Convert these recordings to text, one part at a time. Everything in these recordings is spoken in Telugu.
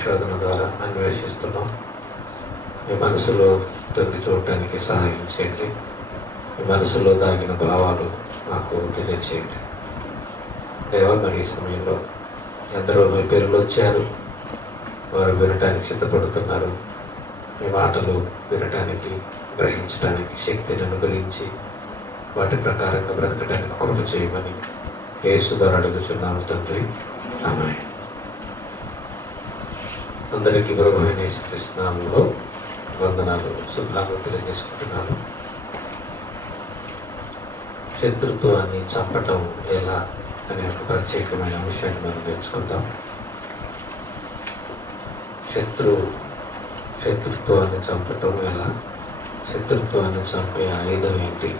పరిశోధన ద్వారా అన్వేషిస్తున్నాం. మీ మనసులో తొంగి చూడటానికి సహాయం చేయండి. మీ మనసులో దాగిన భావాలు నాకు తెలియచేయండి. దేవా, మరి ఈ సమయంలో ఎందరో మీ పేర్లు వచ్చారు, వారు వినటానికి సిద్ధపడుతున్నారు. మీ మాటలు వినటానికి, గ్రహించడానికి శక్తిని అనుగ్రహించి వాటి ప్రకారంగా బ్రతకడానికి కృప చేయమని యేసు ద్వారా అడుగుచున్నాము తండ్రి. ఆమేన్. అందరికీ ప్రభువైన యేసుక్రీస్తు నామములో వందనాలు, శుభాలు తెలియజేసుకుంటున్నాను. శత్రుత్వాన్ని చంపటం ఎలా అనే ఒక ప్రత్యేకమైన విషయాన్ని మనం నేర్చుకుందాం. శత్రుత్వాన్ని చంపటం ఎలా, శత్రుత్వాన్ని చంపే ఆయుధం ఏంటి?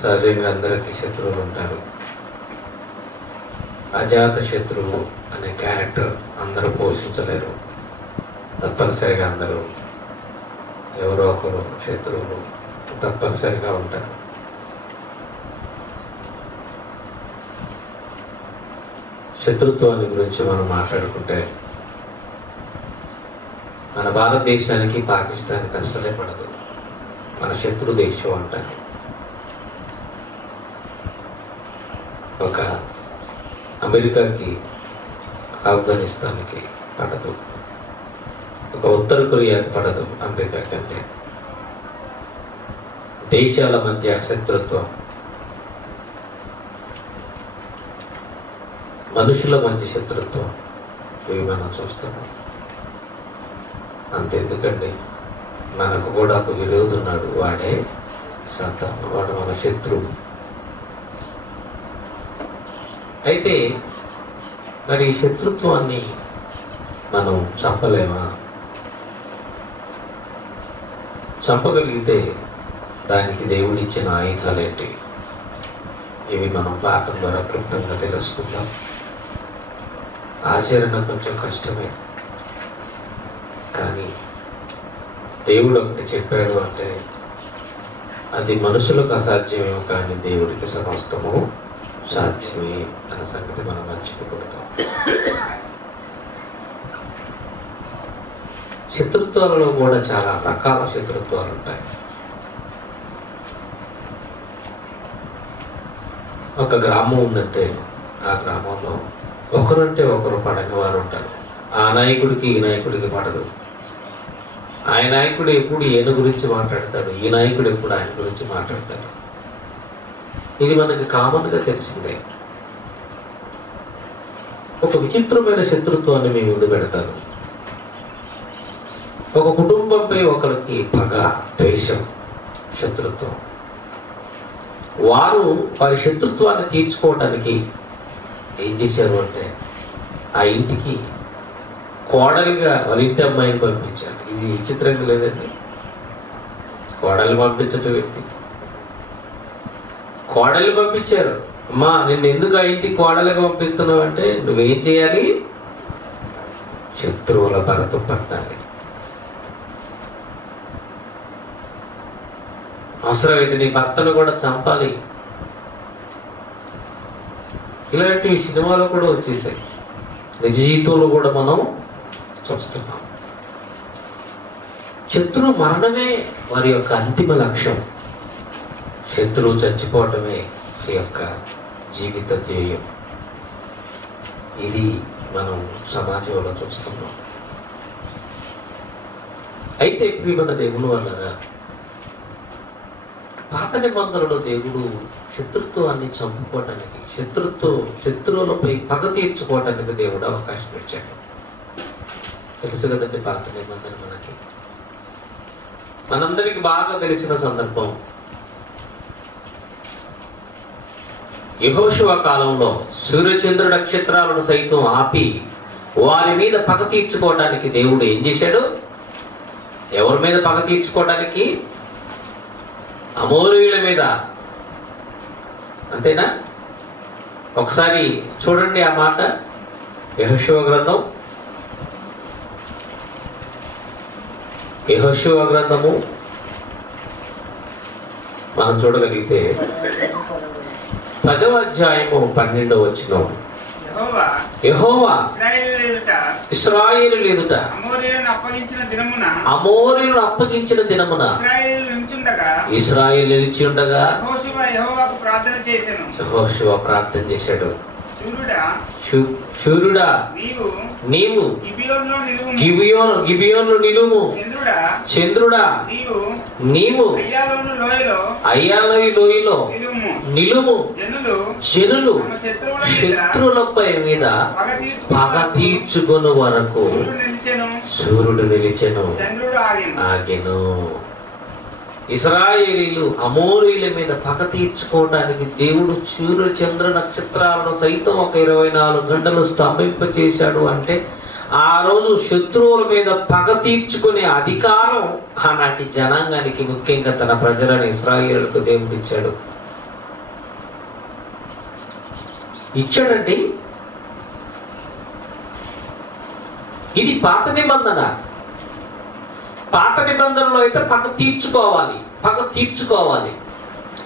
సహజంగా అందరికీ శత్రువులు ఉంటారు. అజాత శత్రువు అనే క్యారెక్టర్ అందరూ పోషించలేరు. తప్పనిసరిగా అందరూ ఎవరో ఒకరు శత్రువులు తప్పనిసరిగా ఉంటారు. శత్రుత్వాన్ని గురించి మనం మాట్లాడుకుంటే మన భారతదేశానికి పాకిస్తాన్కి అస్సలే పడదు. మన శత్రు దేశం అంటారు. ఒక అమెరికాకి ఆఫ్ఘనిస్తాన్కి పడదు. ఒక ఉత్తర కొరియాకి పడదు అమెరికా కంటే. దేశాల మధ్య శత్రుత్వం, మనుషుల మధ్య శత్రుత్వం, ఇవి మనం చూస్తున్నాం. అంతెందుకండి, మనకు కూడా ఒక విరోధున్నాడు. వాడే సాతాను. వాడు మన శత్రువు. అయితే మరి ఈ శత్రుత్వాన్ని మనం చంపలేమా? చంపగలిగితే దానికి దేవుడిచ్చిన ఆయుధాలేంటి? ఇవి మనం పాఠం ద్వారా క్లుప్తంగా తెలుసుకుందాం. ఆచరణ కొంచెం కష్టమే, కానీ దేవుడు ఒకటి చెప్పాడు అంటే అది మనుషులకు అసాధ్యమేమో, కానీ దేవుడికి సమస్తము సాధ్యమే అన్న సంగతి మనం మర్చిపోకూడదు. శత్రుత్వాలలో కూడా చాలా రకాల శత్రుత్వాలు ఉంటాయి. ఒక గ్రామం ఉందంటే ఆ గ్రామంలో ఒకరంటే ఒకరు పడని వారు ఉంటారు. ఆ నాయకుడికి ఈ నాయకుడికి పడదు. ఆ నాయకుడు ఎప్పుడు ఈయన గురించి మాట్లాడతాడు, ఈ నాయకుడు ఎప్పుడు ఆయన గురించి మాట్లాడతాడు. ఇది మనకి కామన్గా తెలిసిందే. ఒక విచిత్రమైన శత్రుత్వాన్ని మీ ముందు పెడతారు. ఒక కుటుంబంపై ఒకరికి పగ, ద్వేషం, శత్రుత్వం. వారు వారి శత్రుత్వాన్ని తీర్చుకోవడానికి ఏం చేశారు అంటే ఆ ఇంటికి కోడలిగా వాళ్ళ ఇంటి అమ్మాయిని పంపించారు. ఇది విచిత్రంగా లేదండి. కోడలు పంపించటం వ్యక్తి కోడలు పంపించారు. అమ్మా, నిన్ను ఎందుకు ఆ ఇంటికి కోడలుగా పంపిస్తున్నావు అంటే నువ్వేం చేయాలి? శత్రువుల భరతం పట్టాలి. అవసరమైతే నీ భర్తను కూడా చంపాలి. ఇలాంటివి సినిమాలో కూడా వచ్చేసాయి. నిజ జీవితంలో కూడా మనం చూస్తున్నాం. శత్రువు మరణమే వారి యొక్క అంతిమ లక్ష్యం. శత్రువు చచ్చిపోవటమే వారి యొక్క జీవిత ధ్యేయం. ఇది మనం సమాజంలో చూస్తున్నాం. అయితే ప్రియమైన దేవుని వలన పాత నిబంధనలో దేవుడు శత్రుత్వాన్ని చంపుకోవటానికి, శత్రువులపై పగ తీర్చుకోవటానికి దేవుడు అవకాశం ఇచ్చాడు. తెలుసు కదండి పాత నిబంధన మనకి. మనందరికి బాగా తెలిసిన సందర్భం యెహోషువ కాలంలో సూర్యచంద్ర నక్షత్రాలను సైతం ఆపి వారి మీద పగ తీర్చుకోవడానికి దేవుడు ఏం చేశాడు? ఎవరి మీద పగ తీర్చుకోవడానికి? అమోరీయుల మీద. అంతేనా? ఒకసారి చూడండి ఆ మాట. యెహోషువ గ్రంథము మనం చూడగలిగితే 10వ అధ్యాయము 12వ వచనం. యెహోవా ఇశ్రాయేలు ఎదుట అమోరీయులను అప్పగించిన దినమున ఇశ్రాయేలు నిలిచి ఉండగా యెహోషువ ప్రార్థన చేశాడు. శూరుడా నీవు గిబియోనులో నిలుము, చంద్రుడా నీవు అయ్యాలోయ లోయలో నిలుము. జనులు శత్రువులపై మీద పగ తీర్చుకొను వరకు సూర్యుడు నిలిచెను, ఆగెను. ఇశ్రాయేలీలు అమోరీయుల మీద పగ తీర్చుకోవడానికి దేవుడు సూర్య చంద్ర నక్షత్రాలను సైతం ఒక 24 గంటలు స్తంభింపచేశాడు. అంటే ఆ రోజు శత్రువుల మీద పగ తీర్చుకునే అధికారం ఆనాటి జనాంగానికి, ముఖ్యంగా తన ప్రజలను ఇశ్రాయేలుకు దేవుడు ఇచ్చాడు. ఇచ్చాడండి. ఇది పాత నిబంధన. పాత నిబంధనలో అయితే పగ తీర్చుకోవాలి.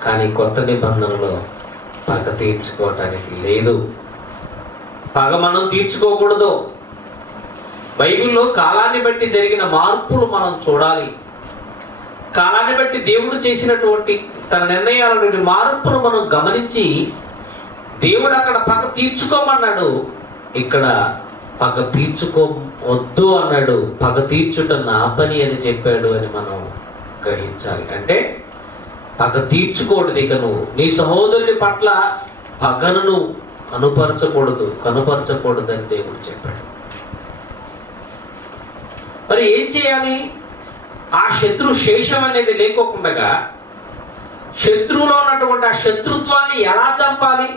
కానీ కొత్త నిబంధనలో పగ తీర్చుకోవటానికి లేదు. పగ మనం తీర్చుకోకూడదు. బైబిల్లో కాలాన్ని బట్టి జరిగిన మార్పులు మనం చూడాలి. కాలాన్ని బట్టి దేవుడు చేసినటువంటి తన నిర్ణయాల నుండి మార్పును మనం గమనించి, దేవుడు అక్కడ పగ తీర్చుకోమన్నాడు, ఇక్కడ పగ తీర్చుకోవద్దు అన్నాడు. పగ తీర్చుట నా పని అని చెప్పాడు అని మనం గ్రహించాలి. అంటే పగ తీర్చుకోవద్దు. ఇక నువ్వు నీ సహోదరుని పట్ల పగను కనుపరచకూడదు అని దేవుడు చెప్పాడు. మరి ఏం చేయాలి? ఆ శత్రు శేషం అనేది లేకోకుండా శత్రువులో ఉన్నటువంటి ఆ శత్రుత్వాన్ని ఎలా చంపాలి?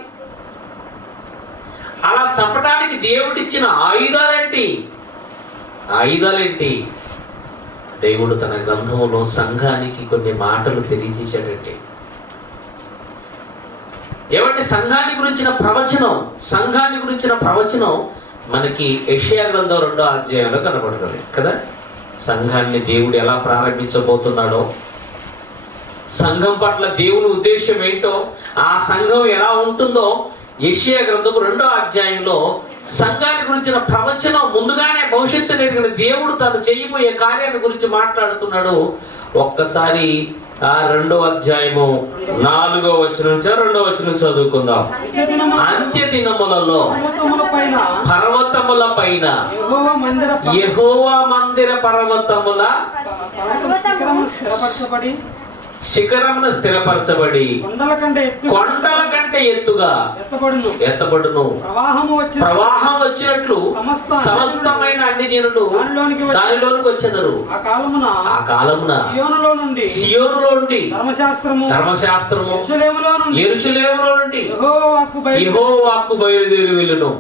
అలా చంపడానికి దేవుడిచ్చిన ఆయుధాలేంటి? దేవుడు తన గ్రంథములో సంఘానికి కొన్ని మాటలు తెలియజేశాడంటే, ఏమంటే సంఘాన్ని గురించిన ప్రవచనం మనకి యెషయా గ్రంథం 2వ అధ్యాయంలో కనబడుతుంది కదా. సంఘాన్ని దేవుడు ఎలా ప్రారంభించబోతున్నాడో, సంఘం పట్ల దేవుని ఉద్దేశం ఏంటో, ఆ సంఘం ఎలా ఉంటుందో యెషయా గ్రంథం 2వ అధ్యాయంలో సంఘాన్ని గురించిన ప్రవచనం ముందుగానే భవిష్యత్తు ఎరిగిన దేవుడు తను చేయబోయే కార్యాన్ని గురించి మాట్లాడుతున్నాడు. ఒక్కసారి ఆ 2వ అధ్యాయము 4వ వచనం నుంచి 2వ వచనం చదువుకుందాం. అంత్య దినములలో పర్వతముల పైన యెహోవా మందిర పర్వతముల శిఖరమును స్థిరపరచబడి కొండల కంటే ఎత్తుగా ఎత్తబడును. ప్రవాహం వచ్చినట్లు సమస్తమైన అన్ని జనులు దానిలోనికి వచ్చెదరు. ఆ కాలమున సియోనులో నుండి ధర్మశాస్త్రము యెరూషలేములో నుండి యెహోవాకు బయలుదేరి వెళ్ళును.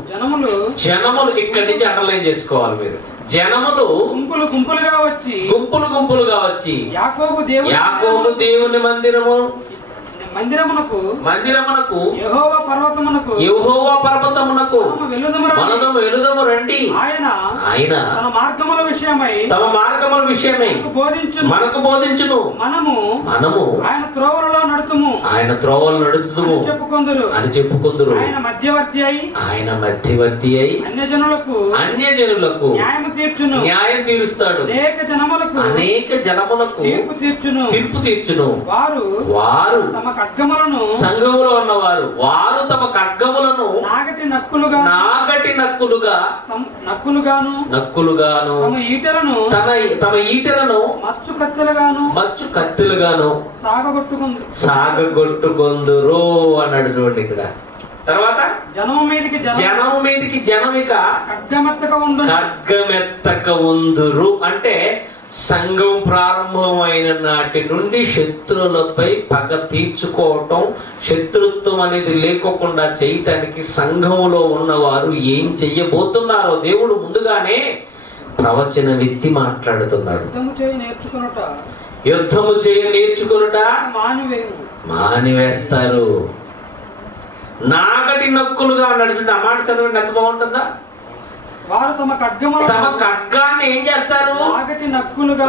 జనములు ఇక్కడి నుంచి అండర్లైన్ చేసుకోవాలి మీరు. జనములు గుంపులు గుంపులుగా వచ్చి యాకోబు దేవుని మందిరమునకు యెహోవా పర్వతమునకు మనము వెలుదము రండి. ఆయన తమ మార్గముల విషయమై మనకు బోధించును. మనము ఆయన త్రోవలలో నడుతుము అని చెప్పుకొందురు. ఆయన మధ్యవర్తి అయి అన్యజనులకు న్యాయం తీరుస్తాడు. అనేక జనములకు తీర్పు తీర్చును. వారు సంఘములో ఉన్నవారు తమ ఖడ్గములను నాగటి నక్కులుగాను తమ ఈటెలను మచ్చు కత్తులుగాను సాగగొట్టుకొందురు అన్నాడు. చూడండి ఇక్కడ. తర్వాత జనం మీదికి జనమిక ఖడ్గమెత్తక ఉందురు. అంటే సంఘం ప్రారంభమైన నాటి నుండి శత్రువులపై పగ తీర్చుకోవటం, శత్రుత్వం అనేది లేకోకుండా చేయటానికి సంఘములో ఉన్నవారు ఏం చెయ్యబోతున్నారో దేవుడు ముందుగానే ప్రవచన విత్తి మాట్లాడుతున్నాడు. యుద్ధము చేయ నేర్చుకొనుట మానివేస్తారు. నాగటి నక్కులుగా నడుచుంటే ఆ మాట చదవండి, ఎంత బాగుంటుందా. వారు తమ ఖడ్గాన్ని ఏం చేస్తారు?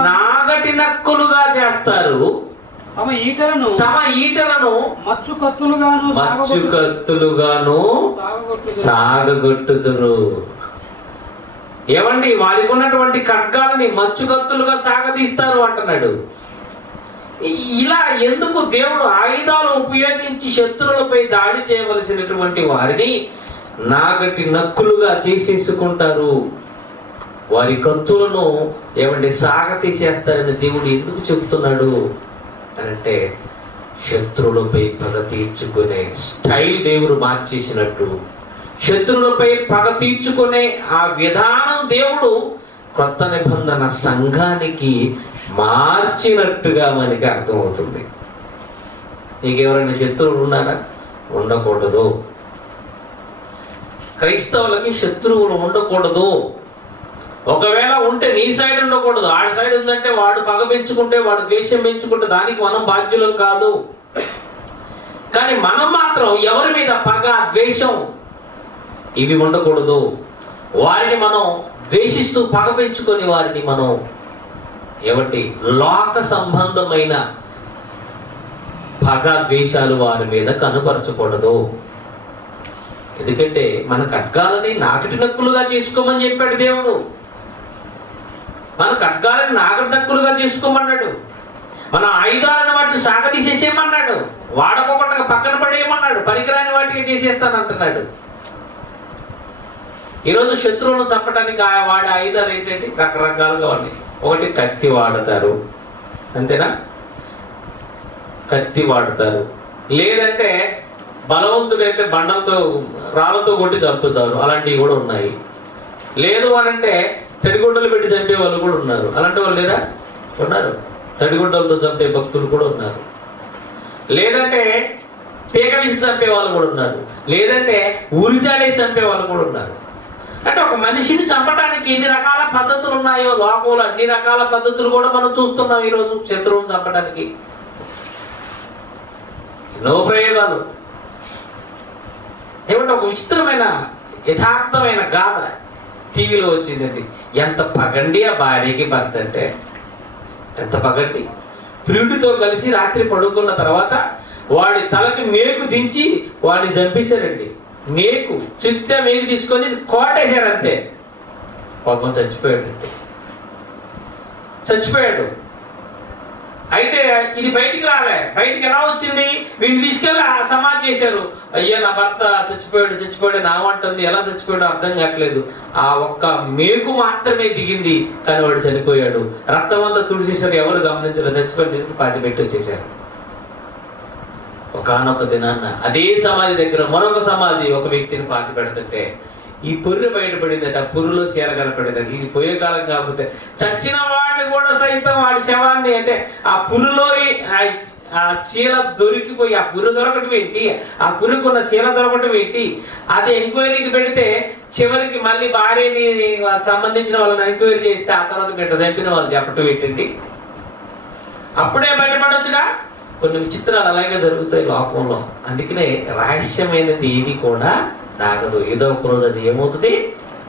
నాగటి నక్కులుగా చేస్తారు. తమ ఈటలను మచ్చు కత్తులుగాను సాగగొట్టుదురు. ఏమండి, వారికి ఉన్నటువంటి ఖడ్గాలని మచ్చు కత్తులుగా సాగదీస్తారు అంటున్నాడు. ఇలా ఎందుకు దేవుడు ఆయుధాలు ఉపయోగించి శత్రువులపై దాడి చేయవలసినటువంటి వారిని నాగటి నక్కులుగా చేసేసుకుంటారు, వారి కత్తులను ఏమండి సాగతీసేస్తారని దేవుడు ఎందుకు చెబుతున్నాడు అంటే, శత్రువులపై పగ తీర్చుకునే స్టైల్ దేవుడు మార్చేసినట్టు, శత్రువులపై పగ తీర్చుకునే ఆ విధానం దేవుడు కొత్త నిబంధన సంఘానికి మార్చినట్టుగా మనకి అర్థమవుతుంది. నీకెవరైనా శత్రువులు ఉన్నారా? ఉండకూడదు. క్రైస్తవులకి శత్రువులు ఉండకూడదు. ఒకవేళ ఉంటే నీ సైడ్ ఉండకూడదు, ఆడి సైడ్ ఉందంటే వాడు పగ పెంచుకుంటే, వాడు ద్వేషం పెంచుకుంటే దానికి మనం బాధ్యులం కాదు. కానీ మనం మాత్రం ఎవరి మీద పగ, ద్వేషం ఇవి ఉండకూడదు. వారిని మనం ద్వేషిస్తూ పగ పెంచుకొని వారిని మనం ఏమంటే లోక సంబంధమైన పగ, ద్వేషాలు వారి మీద కనపరచకూడదు. ఎందుకంటే మన ఖడ్గాలని నాగటి నక్కులుగా చేసుకోమని చెప్పాడు దేవుడు. మన ఖడ్గాలని నాగటి నక్కులుగా చేసుకోమన్నాడు. మన ఆయుధాలను వాటిని సాగదీసేసేయమన్నాడు. వాడకొకటి పక్కన పడేయమన్నాడు. పనికిరాని వాటికి చేసేస్తానంటున్నాడు. ఈరోజు శత్రువులను చంపడానికి వాడే ఆయుధాలు ఏంటంటే రకరకాలుగా ఉన్నాయి. ఒకటి కత్తి వాడతారు, అంతేనా? కత్తి వాడతారు. లేదంటే బలవంతుడైతే బండలతో, రాళ్లతో కొట్టి చంపుతారు, అలాంటివి కూడా ఉన్నాయి. లేదు అనంటే తడిగుడ్డలు పెట్టి చంపే వాళ్ళు కూడా ఉన్నారు. అలాంటి వాళ్ళు లేదా? ఉన్నారు. తడిగుడ్డలతో చంపే భక్తులు కూడా ఉన్నారు. లేదంటే పీక విసికి చంపే వాళ్ళు కూడా ఉన్నారు. లేదంటే ఉరితాడేసి చంపే వాళ్ళు కూడా ఉన్నారు. అంటే ఒక మనిషిని చంపడానికి ఎన్ని రకాల పద్ధతులు ఉన్నాయో లోకంలో అన్ని రకాల పద్ధతులు కూడా మనం చూస్తున్నాం ఈరోజు శత్రువుని చంపడానికి. ఎన్నో ప్రయోగాలు. ఏమంటే ఒక విచిత్రమైన యథార్థమైన గాథ టీవీలో వచ్చిందండి. ఎంత పగండి ఆ భార్యకి భర్త అంటే, ఎంత పగండి. ప్రియుడితో కలిసి రాత్రి పడుకున్న తర్వాత వాడి తలకి మేకు దించి వాడిని చంపేశారండి. మేకు చిత్త మేకు తీసుకొని కోటేశారు, అంతే. పాపం చచ్చిపోయాడు. అయితే ఇది బయటికి రాలే. బయటికి ఎలా వచ్చింది? వీడిని తీసుకెళ్ళి ఆ సమాధి చేశారు. అయ్యా నా భర్త చచ్చిపోయాడు నావంటుంది. ఎలా చచ్చిపోయాడో అర్థం కావట్లేదు. ఆ ఒక్క మేకు మాత్రమే దిగింది, కానీ వాడు చనిపోయాడు. రక్తం అంతా తుడిచేశారు, ఎవరు గమనించలేదు. చచ్చిపోయి పాతి పెట్టి వచ్చేసారు. ఒకనొక దినాన్న అదే సమాధి దగ్గర మరొక సమాధి ఒక వ్యక్తిని పాతి పెడుతుంటే ఈ పుర్రె బయటపడిందట. ఆ పుర్రులో చీల కనపడిందట. ఇది పోయే కాలం కాకపోతే చచ్చిన వాడిని కూడా సైతం వాడి శవాన్ని, అంటే ఆ పుర్రులోని ఆ చీల దొరికిపోయి, ఆ పుర్రు దొరకటం ఏంటి, ఆ పుర్రుకున్న చీల దొరకటం ఏంటి, అది ఎంక్వైరీకి పెడితే చివరికి మళ్ళీ భార్యని సంబంధించిన వాళ్ళని ఎంక్వైరీ చేస్తే ఆ తర్వాత బిడ్డ చంపిన వాళ్ళు చెప్పటం ఏంటండి? అప్పుడే బయటపడొచ్చుగా. కొన్ని విచిత్రాలు అలాగే జరుగుతాయి లోకంలో. అందుకనే రహస్యమైనది ఏది కూడా నాగదు. ఏదో ఒక రోజు అది ఏమవుతుంది,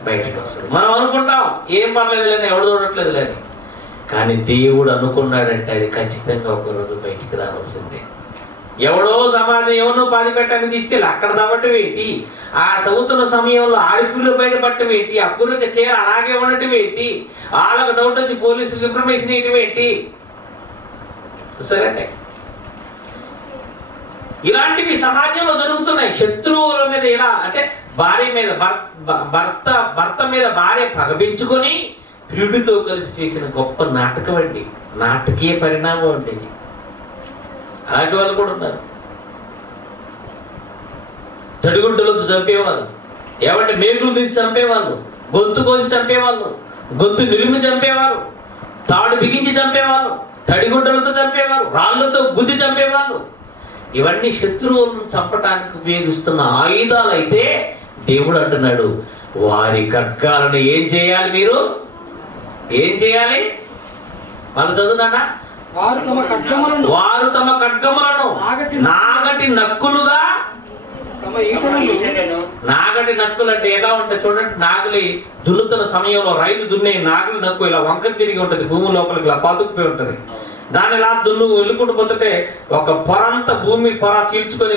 బయటకు వస్తుంది. మనం అనుకుంటాం ఏం పర్లేదు లేని, ఎవడు చూడట్లేదు లేని. కానీ దేవుడు అనుకున్నాడంటే అది ఖచ్చితంగా ఒక రోజు బయటికి రావాల్సిందే. ఎవడో సమాజం ఎవరినో పాతి పెట్టాలని తీసుకెళ్ళి అక్కడ తవ్వటం ఏంటి, ఆ తవ్వుతున్న సమయంలో ఆడి పుర్రె బయటపడటం ఏంటి, ఆ పుర్రెకి చీర అలాగే ఉండటం ఏంటి, వాళ్ళకు డౌట్ వచ్చి పోలీసులకు ఇన్ఫర్మేషన్ ఇవ్వటం ఏంటి. సరే, ఇలాంటివి సమాజంలో జరుగుతున్నాయి. శత్రువుల మీద ఇలా, అంటే భార్య మీద భర్త మీద భార్య పగపించుకొని ప్రియుడితో కలిసి చేసిన గొప్ప నాటకం అండి. నాటకీయ పరిణామం అండి. అలాంటి వాళ్ళు కూడా ఉన్నారు. తడిగుడ్డలతో చంపేవాళ్ళు, ఏమంటే మేకులు తీసి చంపేవాళ్ళు, గొంతు కోసి చంపేవాళ్ళు, గొంతు నిలిమి చంపేవారు, తాడు బిగించి చంపేవాళ్ళు, తడిగుడ్డలతో చంపేవారు, రాళ్లతో గుద్ది చంపేవాళ్ళు. ఇవన్నీ శత్రువులను చంపటానికి ఉపయోగిస్తున్న ఆయుధాలు. అయితే దేవుడు అంటున్నాడు, వారి ఖడ్గాలను ఏం చేయాలి? మీరు ఏం చేయాలి? వాళ్ళు చదువునా? వారు తమ ఖడ్గములను నాగటి నక్కులుగా. నాగటి నక్కులు అంటే ఎలా ఉంటాయి చూడండి. నాగులి దున్నుతున్న సమయంలో రైతు దున్నే నాగులు నక్కు ఇలా వంక తిరిగి ఉంటది, భూమి లోపలికి ఇలా పాతుకుపోయి ఉంటది. దాన్ని ఇలా వెళ్ళుకుంటూ పోతుంటే ఒక పొరంత భూమి పొర చీల్చుకొని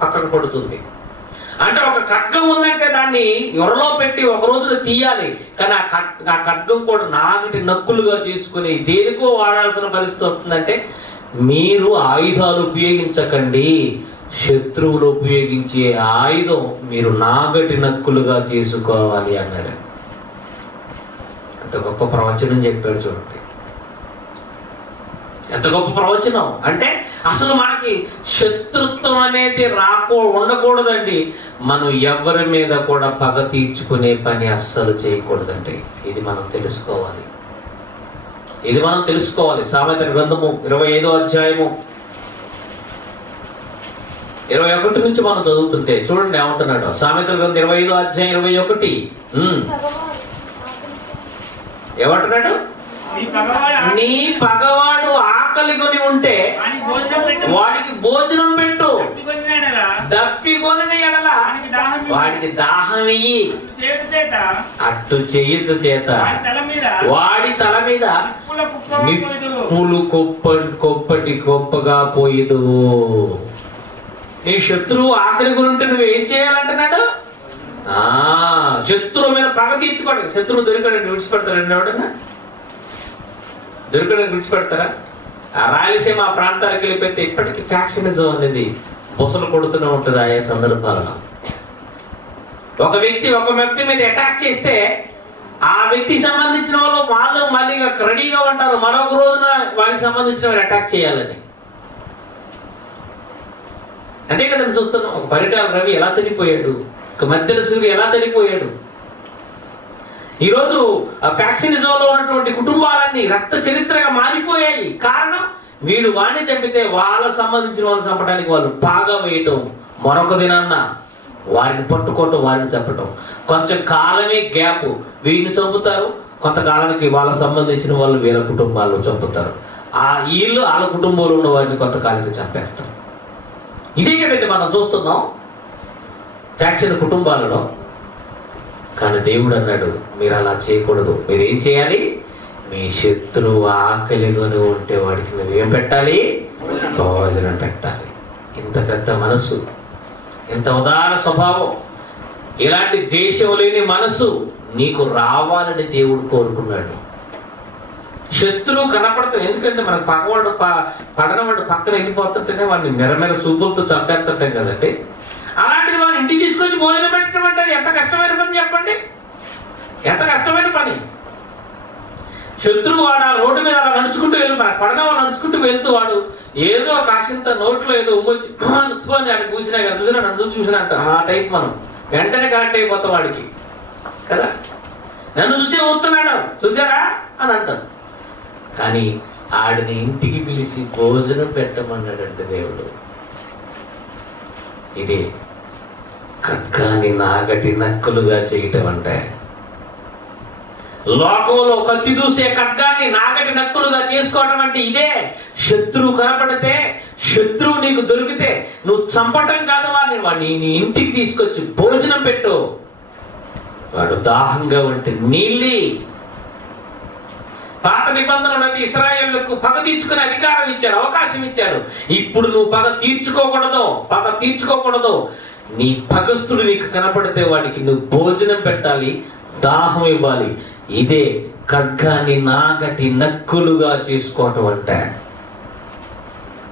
పక్కకు పడుతుంది. అంటే ఒక ఖడ్గం ఉందంటే దాన్ని ఎవరిలో పెట్టి ఒక రోజున తీయాలి. కానీ ఆ ఖడ్గం కూడా నాగటి నక్కులుగా చేసుకుని దేనికో వాడాల్సిన పరిస్థితి వస్తుందంటే, మీరు ఆయుధాలు ఉపయోగించకండి, శత్రువులు ఉపయోగించే ఆయుధం మీరు నాగటి నక్కులుగా చేసుకోవాలి అన్నాడు. అంత గొప్ప ప్రవచనం చెప్పాడు చూడండి. ఎంత గొప్ప ప్రవచనం అంటే, అసలు మనకి శత్రుత్వం అనేది ఉండకూడదండి. మనం ఎవరి మీద కూడా పగ తీర్చుకునే పని అస్సలు చేయకూడదండి. ఇది మనం తెలుసుకోవాలి. సామెతల గ్రంథము 25వ అధ్యాయము 21 నుంచి మనం చదువుతుంటే చూడండి ఏమంటున్నాడు. సామెతల గ్రంథం 25వ అధ్యాయం 21 ఏమంటున్నాడు? నీ పగవాడు ఆకలి కొని ఉంటే వాడికి భోజనం పెట్టు, దప్పికొని ఎడల వాడికి దాహం ఇయ్యి, అట్టు చేయుత చేత వాడి తల మీద నిప్పులు కొప్పగా పోయిదువు. నీ శత్రువు ఆకలి కొని ఉంటే నువ్వేం చేయాలంటున్నాడు? శత్రువు మీద పగ తీర్చుకోండి. శత్రువు దొరికాడండి విడిచిపెడతాడండి ఎవడన్నా? దొరికడానికి విడిచిపెడతారా? ఆ రాయలసీమ ఆ ప్రాంతాలకు వెళ్ళిపోతే ఇప్పటికీ ఫ్యాక్షనిజం అనేది బొసలు కొడుతూనే ఉంటుంది. ఆయా సందర్భాలలో ఒక వ్యక్తి మీద అటాక్ చేస్తే ఆ వ్యక్తికి సంబంధించిన వాళ్ళు మళ్ళీ రెడీగా ఉంటారు మరొక రోజున వారికి సంబంధించిన వారు అటాక్ చేయాలని. అంతే కదండి చూస్తున్నాం. ఒక పరిటాల రవి ఎలా చనిపోయాడు, ఒక మధ్యల సూర్య ఎలా చనిపోయాడు. ఈరోజు ఫ్యాక్షనిజంలో ఉన్నటువంటి కుటుంబాలన్నీ రక్త చరిత్రగా మారిపోయాయి. కారణం, వీడు వాడిని చంపితే వాళ్ళ సంబంధించిన వాళ్ళని చంపడానికి వాళ్ళు బాగా వేయటం, మరొక దినాన్న వారిని పట్టుకోవటం, వారిని చంపటం. కొంచెం కాలమే గ్యాప్, వీడిని చంపుతారు, కొంతకాలానికి వాళ్ళ సంబంధించిన వాళ్ళు వీళ్ళ కుటుంబాలు చంపుతారు. వాళ్ళ కుటుంబంలో ఉన్న వారిని కొంతకాలానికి చంపేస్తారు. ఇదే కదండి మనం చూస్తున్నాం ఫ్యాక్షన్ కుటుంబాలలో. కానీ దేవుడు అన్నాడు, మీరు అలా చేయకూడదు. మీరు ఏం చేయాలి? మీ శత్రువు ఆకలిగానే ఉంటే వాడికి నువ్వేం పెట్టాలి? భోజనం పెట్టాలి. ఇంత పెద్ద మనసు, ఇంత ఉదార స్వభావం, ఇలాంటి ద్వేషం లేని మనసు నీకు రావాలని దేవుడు కోరుకున్నాడు. శత్రువు కనపడతాం. ఎందుకంటే మనకు పగవాడు పడనవాడు పక్కన వెళ్ళిపోతుంటేనే వాడిని మెరమెర చూపులతో చంపేస్తుంటాం కదండి. అలాంటిది వాడిని ఇంటికి తీసుకొచ్చి భోజనం పెట్టడం అంటే ఎంత కష్టమైన పని చెప్పండి. ఎంత కష్టమైన పని. శత్రువు వాడు ఆ రోడ్డు మీద అలా నడుచుకుంటూ వెళ్ళి పడనవాడు నడుచుకుంటూ వెళ్తూ వాడు ఏదో కాసింత నోట్లో ఏదో ఉమ్మొచ్చి అని ఆడ కూసినా కదా, చూసినా నన్ను చూసినట్టు ఆ టైప్ మనం వెంటనే కరెక్ట్ అయిపోతాం వాడికి కదా. నన్ను చూసే వస్తున్నాడు చూసారా అని అంటారు. కానీ ఆడిని ఇంటికి పిలిచి భోజనం పెట్టమన్నాడంటే దేవుడు. ఇది ఖడ్గాని నాగటి నక్కులుగా చేయటం అంటే, లోకంలో కత్తి దూసే ఖడ్గాన్ని నాగటి నక్కులుగా చేసుకోవటం అంటే ఇదే. శత్రువు కనపడితే, శత్రువు నీకు దొరికితే నువ్వు చంపటం కాదు వాడిని నీ ఇంటికి తీసుకొచ్చి భోజనం పెట్టు. వాడు దాహంగా ఉంటే నీళ్ళి. పాత నిబంధనలు అయితే ఇశ్రాయేలుకు పగ తీర్చుకునే అధికారం ఇచ్చాడు, అవకాశం ఇచ్చాడు. ఇప్పుడు నువ్వు పగ తీర్చుకోకూడదు. నీ పగస్తుడు నీకు కనపడితే వాడికి నువ్వు భోజనం పెట్టాలి, దాహం ఇవ్వాలి. ఇదే ఖడ్గాన్ని నాగటి నక్కులుగా చేసుకోవటం అంటే.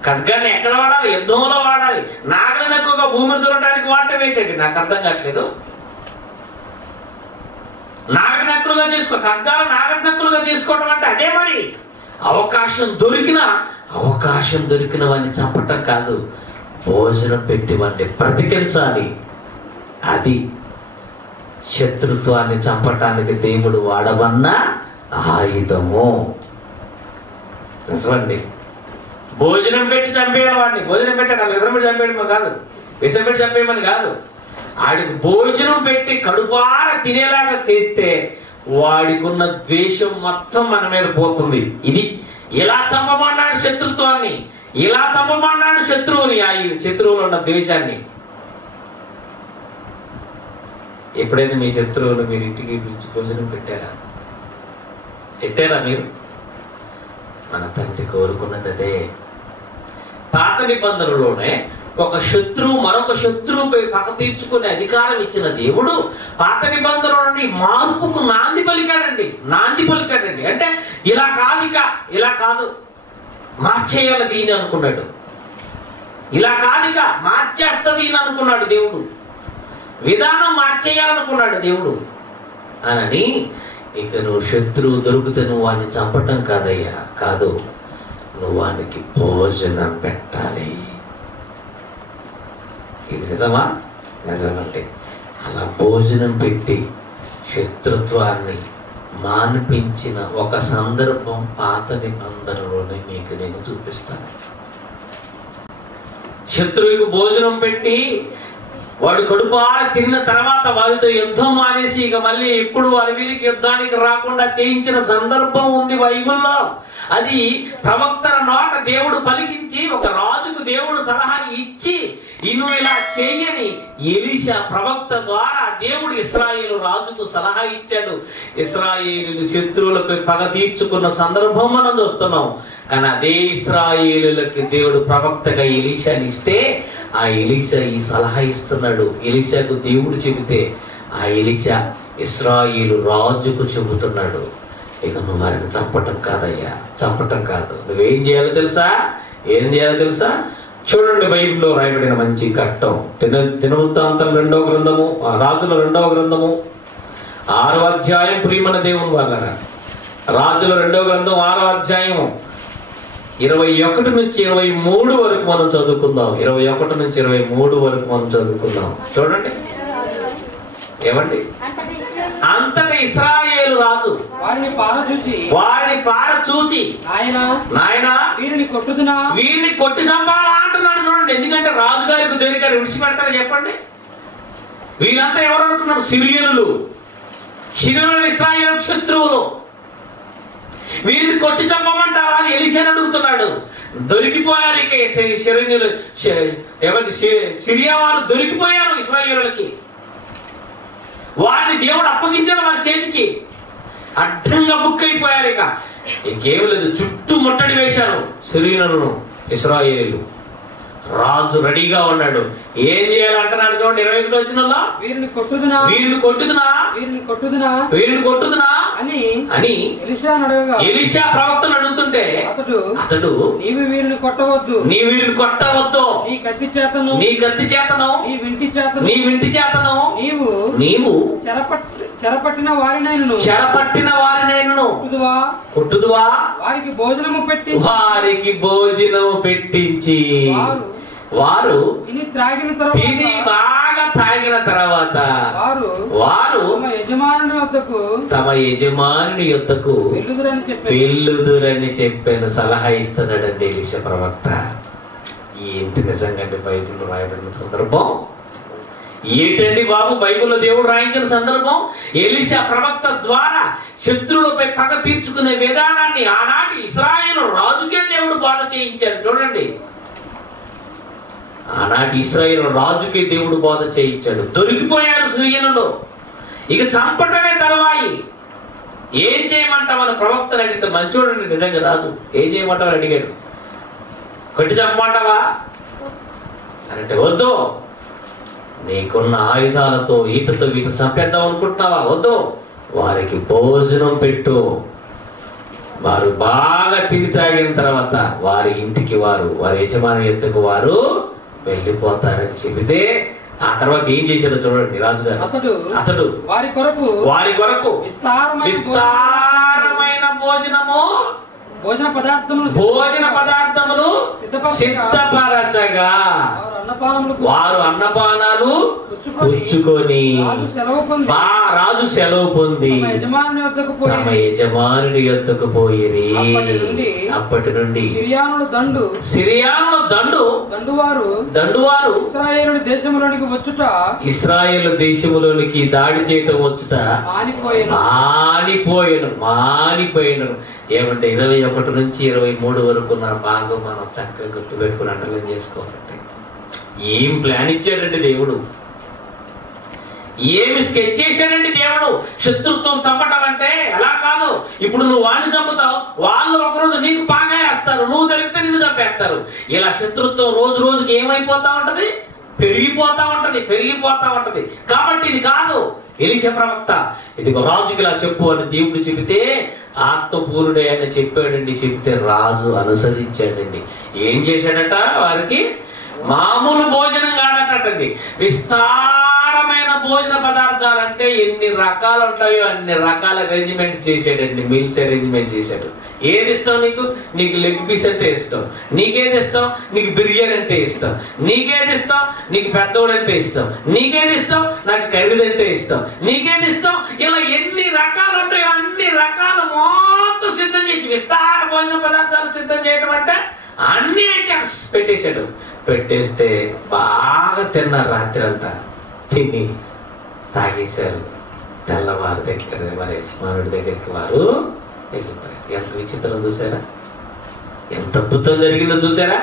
ఖడ్గాన్ని ఎక్కడ వాడాలి? యుద్ధంలో వాడాలి. నాగలి నక్కుగా భూమిని దూరటానికి వాడటం ఏంటండి? నాకు అర్థం కావట్లేదు. నాగటి నక్కులుగా ఖడ్గాలు నాగటి నక్కులుగా చేసుకోవటం అంటే అదే. మరి అవకాశం దొరికిన వాడిని చంపటం కాదు, భోజనం పెట్టి వాడిని బ్రతికించాలి. అది శత్రుత్వాన్ని చంపటానికి దేవుడు వాడవన్న ఆయుధము. నిజమండి. భోజనం పెట్టి చంపేయాలి వాడిని. భోజనం పెట్టాలి, విషం పెట్టి చంపేయడం కాదు, విషం పెట్టి చంపేయమని కాదు. ఆడికి భోజనం పెట్టి కడుపార తినేలాగా చేస్తే వాడికి ఉన్న ద్వేషం మొత్తం మన మీద పోతుంది. ఇది ఇలా చంపమన్నాడు శత్రుత్వాన్ని, ఇలా చంపమన్నాడు శత్రువుని, ఆ శత్రువులో ఉన్న ద్వేషాన్ని. ఎప్పుడైనా మీ శత్రువులు మీరు ఇంటికి పిలిచి భోజనం పెట్టారా? మీరు మన తండ్రి కోరుకున్నది అదే. పాత నిబంధనలోనే ఒక శత్రువు మరొక శత్రువుపై పగ తీర్చుకునే అధికారం ఇచ్చిన దేవుడు పాత నిబంధనలోని మార్పుకు నాంది పలికాడండి. అంటే ఇలా కాదు, ఇలా కాదు, మార్చేయాలి దీని అనుకున్నాడు. ఇలా కాదు, మార్చేస్తుంది అనుకున్నాడు దేవుడు. విధానం మార్చేయాలనుకున్నాడు దేవుడు. అని ఇక నువ్వు శత్రువు దొరికితే నువ్వు వాడిని చంపటం కాదయ్యా, కాదు, నువ్వు వానికి భోజనం పెట్టాలి. ఇది నిజమా? నిజమండి. అలా భోజనం పెట్టి శత్రుత్వాన్ని మాన్పించిన ఒక సందర్భం పాత నిబంధనలోనే మీకు నేను చూపిస్తాను. శత్రువుకు భోజనం పెట్టి వాడు కడుపార తిన్న తర్వాత వారితో యుద్ధం మానేసి ఇక మళ్ళీ ఎప్పుడు వారి వీరికి యుద్ధానికి రాకుండా చేయించిన సందర్భం ఉంది బైబిల్లో. అది ప్రవక్తల నోట దేవుడు పలికించి ఒక రాజుకు దేవుడు సలహా ఇచ్చి నువ్వు ఇలా చేయని ఎలీషా ప్రవక్త ద్వారా దేవుడు ఇశ్రాయేలు రాజుకు సలహా ఇచ్చాడు. ఇశ్రాయేలు శత్రువులపై పగ తీర్చుకున్న సందర్భం మనం చూస్తున్నాం. కానీ అదే ఇశ్రాయేలులకి దేవుడు ప్రవక్తగా ఎలీషాని ఇస్తే ఆ ఎలీషా ఈ సలహా ఇస్తున్నాడు. ఎలీషాకు దేవుడు చెబితే ఆ ఎలీషా ఇశ్రాయేలు రాజుకు చెబుతున్నాడు, ఇక నువ్వు వారిని చంపటం కాదయ్యా, చంపటం కాదు, నువ్వేం చేయాలో తెలుసా? ఏం చేయాలో తెలుసా? చూడండి, బైబిల్లో రాయబడిన మంచి ఘట్టం. దినవృత్తాంతం 2వ గ్రంథము, రాజుల 2వ గ్రంథము 6వ అధ్యాయం. ప్రియమైన దేవుని వాళ్ళరా, రాజుల 2వ గ్రంథం 6వ అధ్యాయం 21 నుంచి 23 వరకు మనం చదువుకుందాం. 21 నుంచి 23 వరకు మనం చదువుకుందాం. చూడండి, ఏమండి? అంతటి ఇశ్రాయేలు రాజు వారిని పార చూచి నాయనా వీరిని కొట్టి చంపాలా అంటున్నాడు. చూడండి, ఎందుకంటే రాజుగారికి దేనిగారు విడిచిపెడతారని చెప్పండి. వీరంతా ఎవరు అనుకున్నారు? సిరియనులు ఇశ్రాయేలు శత్రువులు. వీరిని కొట్టి చంపమంటావా అని ఎలీషాని అడుగుతున్నాడు. దొరికిపోయారు. ఇక సిరియా వారు దొరికిపోయారు ఇశ్రాయేలులకి. వారిని దేవుడు అప్పగించాడు వారి చేతికి. అడ్డంగా బుక్ అయిపోయారు. ఇక ఇంకేం లేదు, చుట్టూ ముట్టడి వేశారు సిరియనులను ఇశ్రాయేలు. రాజు రెడీగా ఉన్నాడు. ఏం చేయాలంటున్నాడు చూడండి, 21 వచనంలో, వీరిని కొట్టుదునా అని ఎలీషా ప్రవక్తను అడుగుతుంటే అతడు నీవు వీరిని కొట్టవద్దు, నీ కత్తి చేతను నీ వింటి చేతను నీవు చెరపట్టిన వారినైనను కొట్టుదువా, వారికి భోజనము పెట్టించి వారు తిని బాగా తాగిన తర్వాత వారు తమ యజమానుని యొద్దకు వెళ్ళుదురని చెప్పాను సలహా ఇస్తున్నాడండి ఎలీషా ప్రవక్త. ఏంటి నిజంగా బైబిల్లో రాయబడిన సందర్భం ఏంటండి బాబు? బైబిల్లో దేవుడు రాయించిన సందర్భం ఎలీషా ప్రవక్త ద్వారా శత్రువులపై పగ తీర్చుకునే విధానాన్ని ఆనాటి ఇశ్రాయేలు రాజుకే దేవుడు బోధ చేయించాడు. చూడండి, ఆనాటి ఇశ్రాయేలు రాజుకే దేవుడు బోధ చేయించాడు. దొరికిపోయారు సిరియనులు, ఇక చంపటమే తరువాయి. ఏం చేయమంటామని ప్రవక్తను అడిగితే మంచోడండి నిజంగా రాజు. ఏం చేయమంటావని అడిగాడు. కొట్టి చంపమంటావా అంటే వద్దు, నీకున్న ఆయుధాలతో ఈటతో వీటి చంపేద్దాం అనుకుంటున్నావా? వద్దు, వారికి భోజనం పెట్టు. వారు బాగా తిని తాగిన తర్వాత వారి ఇంటికి వారి యజమాని ఎత్తుకు వారు వెళ్ళిపోతారని చెబితే ఆ తర్వాత ఏం చేశాడో చూడండి రాజుగారు. అతడు వారి కొరకు విస్తారమైన భోజన పదార్థములు సిద్ధపరచగా వారు అన్నపానాలు పుచ్చుకొని రాజు సెలవు పొంది తమ యజమానుడి యొద్దకు పోయిరి. అప్పటి నుండి సిరియానుల దండువారు ఇశ్రాయేలు దేశములోనికి దాడి చేయటం వచ్చుట మానిపోయాను. ఏమంటే 21 నుంచి 23 వరకు ఉన్న భాగం మనం చక్కగా గుర్తు పెట్టుకుని అండర్లైన్ చేసుకోవాలంటే ఏం ప్లాన్ ఇచ్చాడంటే దేవుడు, ఏమి స్కెచ్ చేశాడండి దేవుడు? శత్రుత్వం చంపటం అంటే అలా కాదు. ఇప్పుడు నువ్వు వాడిని చంపుతావు, వాళ్ళు ఒకరోజు నీకు బాగా వేస్తారు, నువ్వు దొరికితే నిన్ను చంపేస్తారు. ఇలా శత్రుత్వం రోజు రోజుకి ఏమైపోతా ఉంటది? పెరిగిపోతా ఉంటది. కాబట్టి ఇది కాదు. ఎలీషా ప్రవక్త ఇదిగో రాజుకి ఇలా చెప్పు అని దేవుడు చెబితే ఆత్మపూర్ణుడే అని చెప్పాడండి. చెబితే రాజు అనుసరించాడండి. ఏం చేశాడట? వారికి మామూలు భోజనం కాదటండి, విస్తారమైన భోజన పదార్థాలు. అంటే ఎన్ని రకాలు ఉంటాయో అన్ని రకాల అరేంజ్మెంట్ చేశాడండి. మీల్స్ అరేంజ్మెంట్ చేశాడు. ఏది ఇష్టం నీకు? నీకు లెగ్ పీస్ అంటే ఇష్టం. నీకేది ఇష్టం? నీకు బిర్యానీ అంటే ఇష్టం. నీకేది ఇష్టం? నీకు పెద్దోడు అంటే ఇష్టం. నీకేది ఇష్టం? నాకు ఖరీదంటే ఇష్టం. నీకేది ఇష్టం? ఇలా ఎన్ని రకాలు ఉంటాయో అన్ని రకాలు మొత్తం సిద్ధం చేసి విస్తార భోజన పదార్థాలు సిద్ధం చేయడం అంటే అన్ని ఐటమ్స్ పెట్టేశాడు. పెట్టేస్తే బాగా తిన్నారు. రాత్రి అంతా తిని తాగేశారు. తెల్లవారు దగ్గర మరి యజమానుడి దగ్గరికి వారు వెళ్ళిపోయారు. ఎంత విచిత్రం చూసారా? ఎంత అద్భుతం జరిగిందో చూసారా?